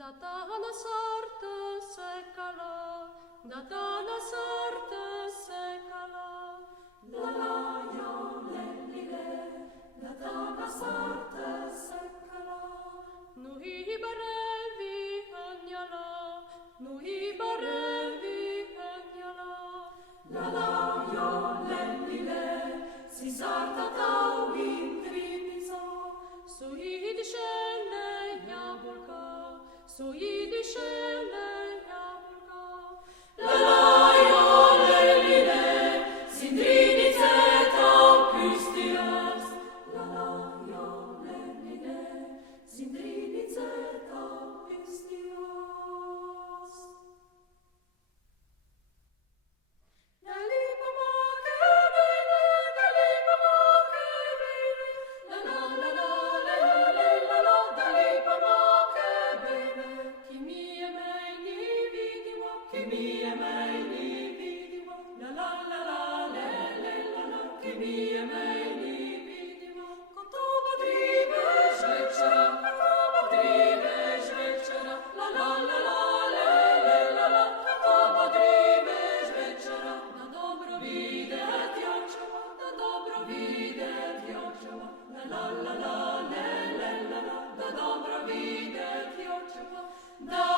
Datana Sartë, sëkala, datana Sartë, sëkala. La la jo le li le, datana Sartë, sëkala. Nu i barevi hënjala, nu i barevi hënjala. La la jo le li le, si Sartë tau Njivica, su i dishene jabolka. So idishele jabolka. La la jo le li le, ČarniCe tau püstias. La la jo le li le, ČarniCe tau püstias. La lipa moja bene, la lipa moja bene. La la la la la la la la, la lipa moja bene. Chi mi e mei ni vidiva, chi mi e mei ni vidiva. La la la la le le la la, chi mi e mei ni vidiva. Koto podriveš večera, koto podriveš večera. La la la la le le la la, koto podriveš večera. Na dobro videti očeva, na dobro videti očeva. La la la la le le la la, na dobro videti očeva. Da